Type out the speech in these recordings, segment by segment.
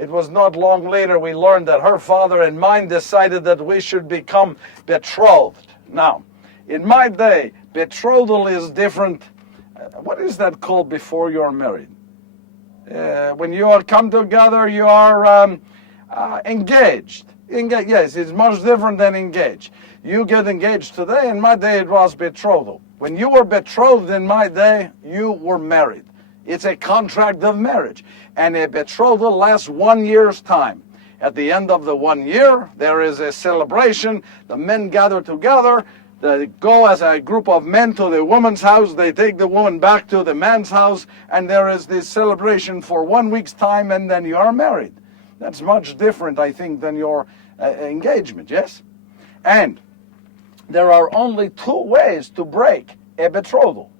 It was not long later we learned that her father and mine decided that we should become betrothed. Now, in my day, betrothal is different. What is that called before you're married? When you all come together, you are engaged. Yes, it's much different than engaged. You get engaged today. In my day, it was betrothal. When you were betrothed in my day, you were married. It's a contract of marriage. And a betrothal lasts 1 year's time. At the end of the 1 year, there is a celebration. The men gather together. They go as a group of men to the woman's house. They take the woman back to the man's house. And there is this celebration for 1 week's time, and then you are married. That's much different, I think, than your engagement, yes? And there are only 2 ways to break a betrothal,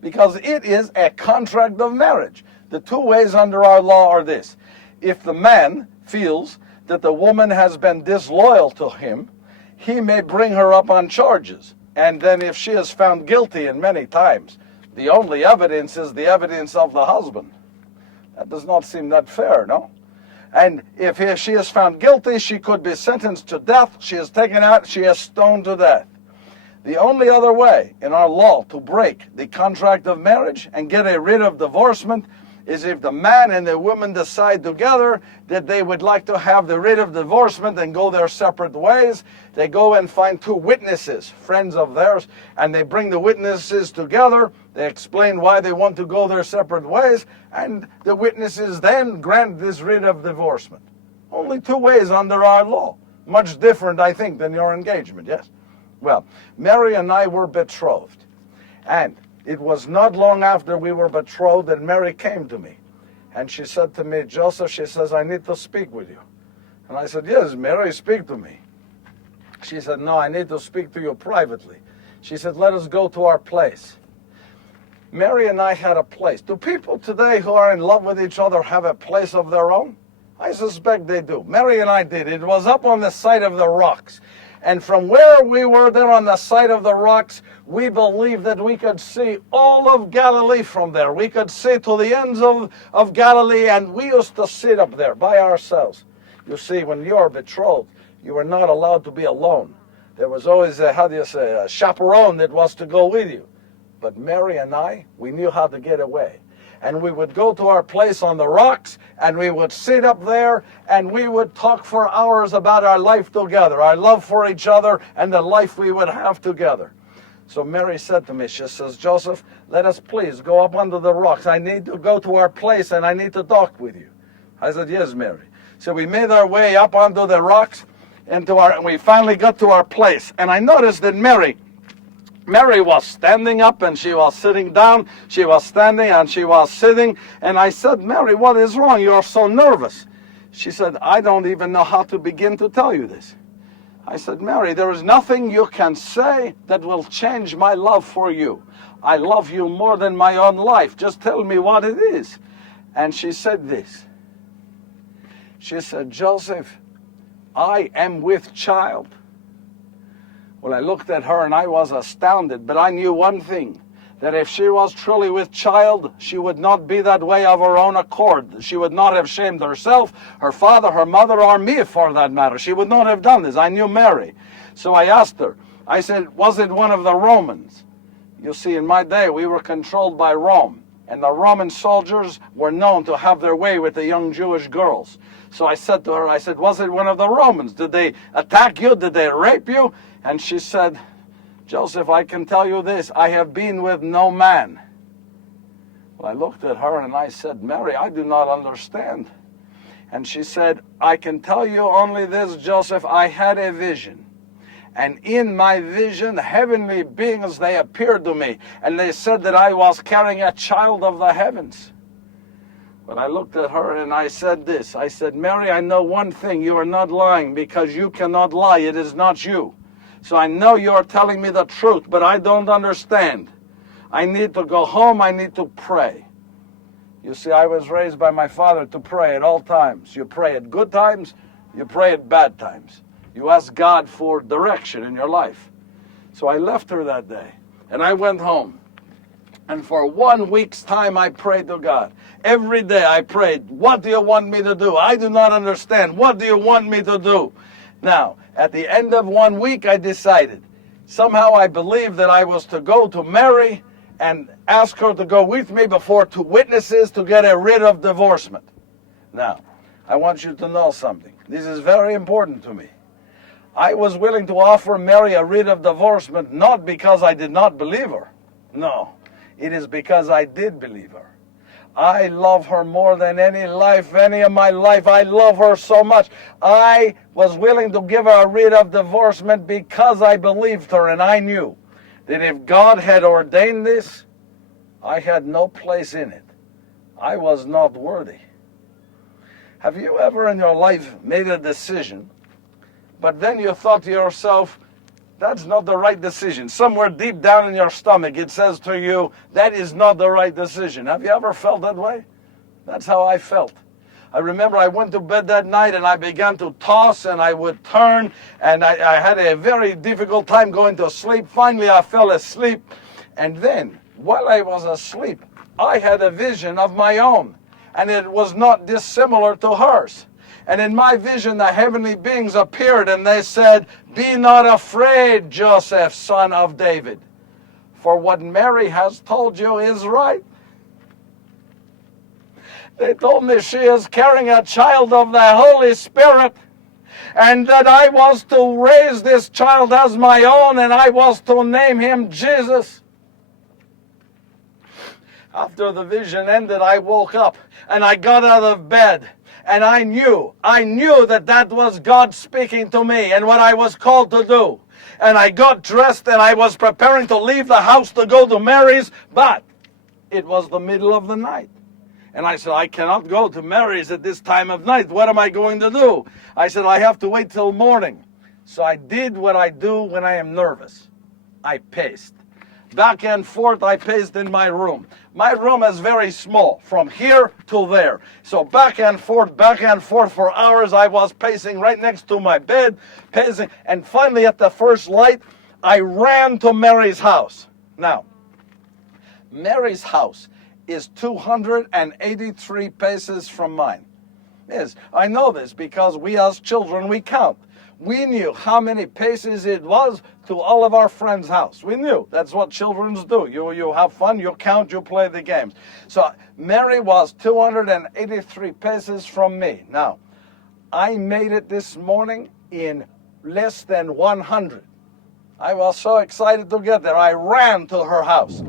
because it is a contract of marriage. The 2 ways under our law are this. If the man feels that the woman has been disloyal to him, he may bring her up on charges. And then if she is found guilty, and many times, the only evidence is the evidence of the husband. That does not seem that fair, no? And if she is found guilty, she could be sentenced to death. She is taken out, she is stoned to death. The only other way in our law to break the contract of marriage and get a writ of divorcement is if the man and the woman decide together that they would like to have the writ of divorcement and go their separate ways. They go and find 2 witnesses, friends of theirs, and they bring the witnesses together. They explain why they want to go their separate ways, and the witnesses then grant this writ of divorcement. Only 2 ways under our law. Much different, I think, than your engagement, yes? Well, Mary and I were betrothed, and it was not long after we were betrothed that Mary came to me. And she said to me, Joseph, she says, I need to speak with you. And I said, yes, Mary, speak to me. She said, no, I need to speak to you privately. She said, let us go to our place. Mary and I had a place. Do people today who are in love with each other have a place of their own? I suspect they do. Mary and I did. It was up on the side of the rocks. And from where we were there on the side of the rocks, we believed that we could see all of Galilee from there. We could see to the ends of Galilee, and we used to sit up there by ourselves. You see, when you are betrothed, you were not allowed to be alone. There was always a chaperone that was to go with you. But Mary and I, we knew how to get away. And we would go to our place on the rocks, and we would sit up there, and we would talk for hours about our life together, our love for each other, and the life we would have together. So Mary said to me, she says, Joseph, let us please go up under the rocks. I need to go to our place, and I need to talk with you. I said, yes, Mary. So we made our way up onto the rocks, and we finally got to our place. And I noticed that Mary was standing up and she was sitting down. She was standing and she was sitting. And I said, Mary, what is wrong? You are so nervous. She said, I don't even know how to begin to tell you this. I said, Mary, there is nothing you can say that will change my love for you. I love you more than my own life. Just tell me what it is. And she said this. She said, Joseph, I am with child. Well, I looked at her and I was astounded, but I knew one thing, that if she was truly with child, she would not be that way of her own accord. She would not have shamed herself, her father, her mother, or me for that matter. She would not have done this. I knew Mary. So I asked her, I said, was it one of the Romans? You see, in my day, we were controlled by Rome, and the Roman soldiers were known to have their way with the young Jewish girls. So I said to her, I said, was it one of the Romans? Did they attack you? Did they rape you? And she said, Joseph, I can tell you this, I have been with no man. Well, I looked at her and I said, Mary, I do not understand. And she said, I can tell you only this, Joseph, I had a vision. And in my vision, heavenly beings, they appeared to me. And they said that I was carrying a child of the heavens. But I looked at her and I said this. I said, Mary, I know one thing. You are not lying because you cannot lie. It is not you. So I know you are telling me the truth, but I don't understand. I need to go home. I need to pray. You see, I was raised by my father to pray at all times. You pray at good times. You pray at bad times. You ask God for direction in your life. So I left her that day and I went home. And for 1 week's time, I prayed to God. Every day I prayed, what do you want me to do? I do not understand. What do you want me to do? Now, at the end of 1 week, I decided. Somehow I believed that I was to go to Mary and ask her to go with me before 2 witnesses to get rid of divorcement. Now, I want you to know something. This is very important to me. I was willing to offer Mary a writ of divorcement not because I did not believe her. No. It is because I did believe her. I love her more than any of my life. I love her so much. I was willing to give her a writ of divorcement because I believed her, and I knew that if God had ordained this, I had no place in it. I was not worthy. Have you ever in your life made a decision, but then you thought to yourself, that's not the right decision? Somewhere deep down in your stomach, it says to you, that is not the right decision. Have you ever felt that way? That's how I felt. I remember I went to bed that night and I began to toss and I would turn, and I had a very difficult time going to sleep. Finally, I fell asleep. And then, while I was asleep, I had a vision of my own, and it was not dissimilar to hers. And in my vision, the heavenly beings appeared and they said, be not afraid, Joseph, son of David, for what Mary has told you is right. They told me she is carrying a child of the Holy Spirit, and that I was to raise this child as my own, and I was to name him Jesus. After the vision ended, I woke up and I got out of bed. And I knew that that was God speaking to me and what I was called to do. And I got dressed and I was preparing to leave the house to go to Mary's, but it was the middle of the night. And I said, I cannot go to Mary's at this time of night. What am I going to do? I said, I have to wait till morning. So I did what I do when I am nervous. I paced. Back and forth, I paced in my room. My room is very small, from here to there. So back and forth for hours, I was pacing right next to my bed, pacing. And finally, at the first light, I ran to Mary's house. Now, Mary's house is 283 paces from mine. Yes, I know this because we as children, we count. We knew how many paces it was to all of our friends' house. We knew. That's what children do. You have fun, you count, you play the games. So Mary was 283 paces from me. Now, I made it this morning in less than 100. I was so excited to get there. I ran to her house.